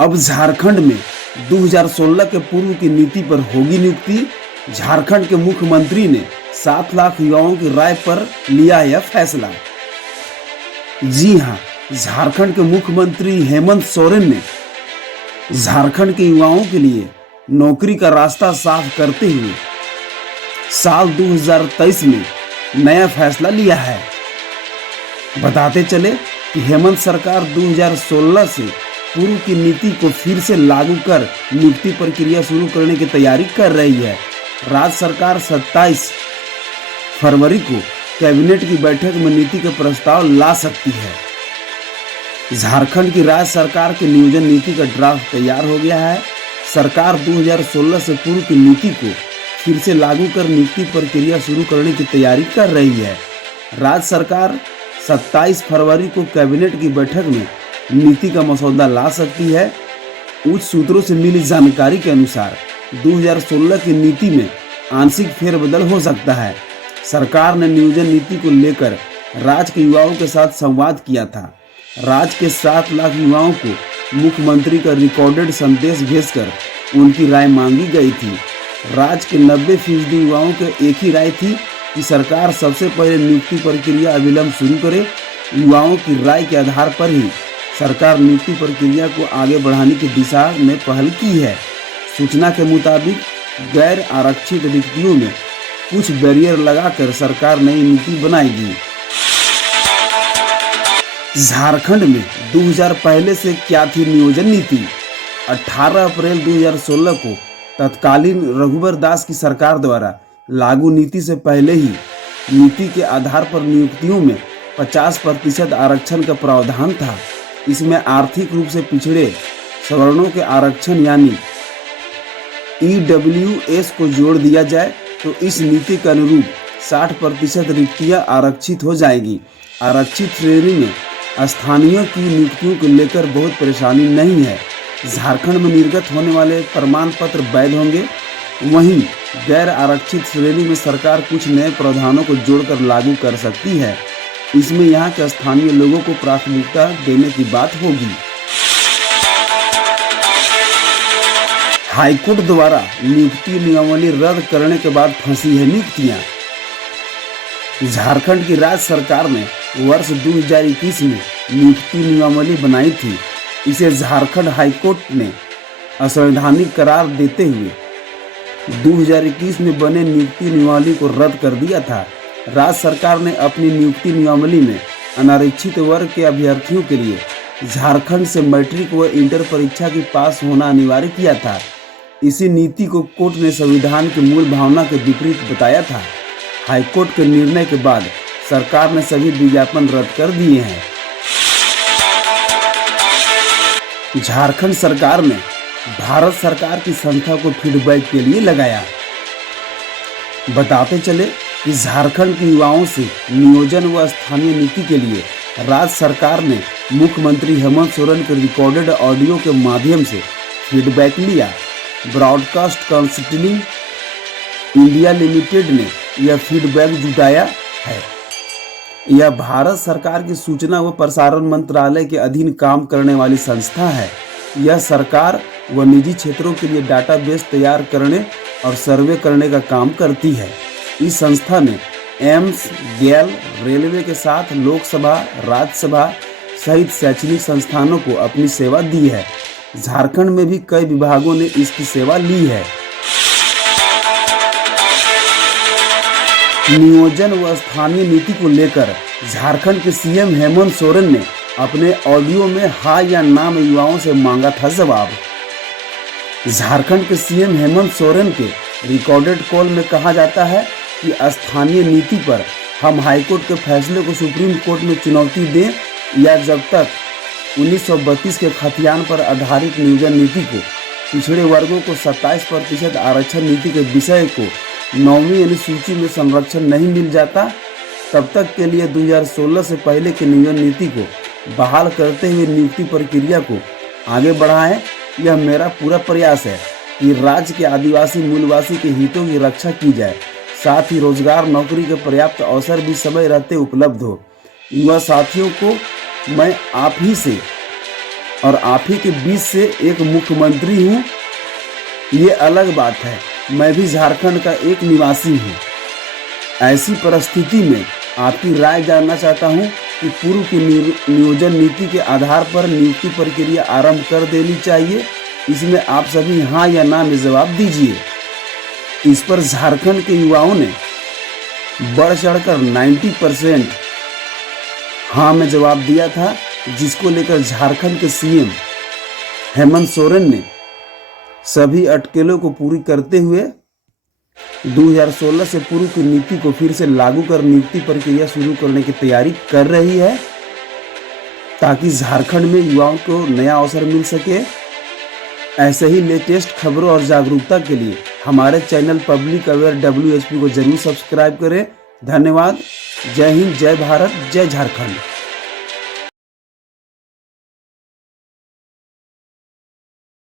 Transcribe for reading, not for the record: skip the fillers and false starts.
अब झारखंड में 2016 के पूर्व की नीति पर होगी नियुक्ति। झारखंड के मुख्यमंत्री ने 7 लाख युवाओं की राय पर लिया यह फैसला। जी हां, झारखंड के मुख्यमंत्री हेमंत सोरेन ने झारखंड के युवाओं के लिए नौकरी का रास्ता साफ करते हुए साल 2023 में नया फैसला लिया है। बताते चले कि हेमंत सरकार 2016 से पूर्व की नीति को फिर से लागू कर नियुक्ति प्रक्रिया शुरू करने की तैयारी कर रही है। राज्य सरकार 27 फरवरी को कैबिनेट की बैठक में नीति का प्रस्ताव ला सकती है। झारखंड की राज्य सरकार की नियोजन नीति का ड्राफ्ट तैयार हो गया है। सरकार 2016 से पूर्व की नीति को फिर से लागू कर नियुक्ति प्रक्रिया शुरू करने की तैयारी कर रही है। राज्य सरकार 27 फरवरी को कैबिनेट की बैठक में नीति का मसौदा ला सकती है। उच्च सूत्रों से मिली जानकारी के अनुसार 2016 की नीति में आंशिक फेरबदल हो सकता है। सरकार ने नियोजन नीति को लेकर राज्य के युवाओं के साथ संवाद किया था। राज्य के 7 लाख युवाओं को मुख्यमंत्री का रिकॉर्डेड संदेश भेजकर उनकी राय मांगी गई थी। राज्य के 90% युवाओं के एक ही राय थी कि सरकार सबसे पहले नियुक्ति प्रक्रिया अविलंब शुरू करे। युवाओं की राय के आधार पर ही सरकार नियुक्ति प्रक्रिया को आगे बढ़ाने की दिशा में पहल की है। सूचना के मुताबिक गैर आरक्षित रिक्तियों में कुछ बैरियर लगाकर सरकार नई नीति बनाएगी। झारखंड में 2000 पहले से क्या थी नियोजन नीति? 18 अप्रैल 2016 को तत्कालीन रघुवर दास की सरकार द्वारा लागू नीति से पहले ही नीति के आधार पर नियुक्तियों में 50% आरक्षण का प्रावधान था। इसमें आर्थिक रूप से पिछड़े सवर्णों के आरक्षण यानी EWS को जोड़ दिया जाए तो इस नीति के अनुरूप 60% रिक्तियां आरक्षित हो जाएगी। आरक्षित श्रेणी में स्थानीय की नियुक्तियों को लेकर बहुत परेशानी नहीं है। झारखंड में निर्गत होने वाले प्रमाण पत्र वैध होंगे। वहीं गैर आरक्षित श्रेणी में सरकार कुछ नए प्रावधानों को जोड़कर लागू कर सकती है। इसमें यहाँ के स्थानीय लोगों को प्राथमिकता देने की बात होगी। हाईकोर्ट द्वारा नियुक्ति नियमावली रद्द करने के बाद फंसी है नियुक्तियां। झारखंड की राज्य सरकार ने वर्ष 2021 में नियुक्ति नियमावली बनाई थी। इसे झारखंड हाईकोर्ट ने असंवैधानिक करार देते हुए 2021 में बने नियुक्ति नियमावली को रद्द कर दिया था। राज्य सरकार ने अपनी नियुक्ति नियमावली में अनारक्षित वर्ग के अभ्यर्थियों के लिए झारखंड से मैट्रिक व इंटर परीक्षा की पास होना अनिवार्य किया था। इसी नीति को कोर्ट ने संविधान की मूल भावना के विपरीत बताया था। हाईकोर्ट के निर्णय के बाद सरकार ने सभी विज्ञापन रद्द कर दिए हैं। झारखंड सरकार ने भारत सरकार की संस्था को फीडबैक के लिए लगाया। बताते चले कि झारखंड के युवाओं से नियोजन व स्थानीय नीति के लिए राज्य सरकार ने मुख्यमंत्री हेमंत सोरेन के रिकॉर्डेड ऑडियो के माध्यम से फीडबैक लिया। ब्रॉडकास्ट काउंसिल इंडिया लिमिटेड ने यह फीडबैक जुटाया है। यह भारत सरकार की सूचना व प्रसारण मंत्रालय के अधीन काम करने वाली संस्था है। यह सरकार व निजी क्षेत्रों के लिए डाटाबेस तैयार करने और सर्वे करने का काम करती है। इस संस्था ने एम्स, गैल, रेलवे के साथ लोकसभा, राज्यसभा सहित शैक्षणिक संस्थानों को अपनी सेवा दी है। झारखंड में भी कई विभागों ने इसकी सेवा ली है। नियोजन व स्थानीय नीति को लेकर झारखंड के सीएम हेमंत सोरेन ने अपने ऑडियो में हाँ या ना में युवाओं से मांगा था जवाब। झारखंड के सीएम हेमंत सोरेन के रिकॉर्डेड कॉल में कहा जाता है कि स्थानीय नीति पर हम हाईकोर्ट के फैसले को सुप्रीम कोर्ट में चुनौती दें या जब तक 1932 के खतियान पर आधारित नियोजन नीति को पिछड़े वर्गों को 27% आरक्षण नीति के विषय को 9वीं अनुसूची में संरक्षण नहीं मिल जाता, तब तक के लिए 2016 से पहले की नियोजन नीति को बहाल करते हुए नियुक्ति प्रक्रिया को आगे बढ़ाएं। यह मेरा पूरा प्रयास है कि राज्य के आदिवासी मूलवासी के हितों की रक्षा की जाए, साथ ही रोजगार नौकरी के पर्याप्त अवसर भी समय रहते उपलब्ध हो। युवा साथियों को मैं आप ही से और आप ही के बीच से एक मुख्यमंत्री हूँ, ये अलग बात है। मैं भी झारखंड का एक निवासी हूँ। ऐसी परिस्थिति में आपकी राय जानना चाहता हूँ कि पूर्व की नियोजन नीति के आधार पर नियुक्ति प्रक्रिया आरंभ कर देनी चाहिए। इसमें आप सभी हाँ या ना में जवाब दीजिए। इस पर झारखंड के युवाओं ने बढ़ चढ़कर 90% हाँ में जवाब दिया था, जिसको लेकर झारखंड के सीएम हेमंत सोरेन ने सभी अटकलों को पूरी करते हुए 2016 से पूर्व की नीति को फिर से लागू कर नियुक्ति प्रक्रिया शुरू करने की तैयारी कर रही है, ताकि झारखंड में युवाओं को नया अवसर मिल सके। ऐसे ही लेटेस्ट खबरों और जागरूकता के लिए हमारे चैनल पब्लिक अवेयर WHP को जरूर सब्सक्राइब करें। धन्यवाद। जय हिंद, जय भारत, जय झारखंड।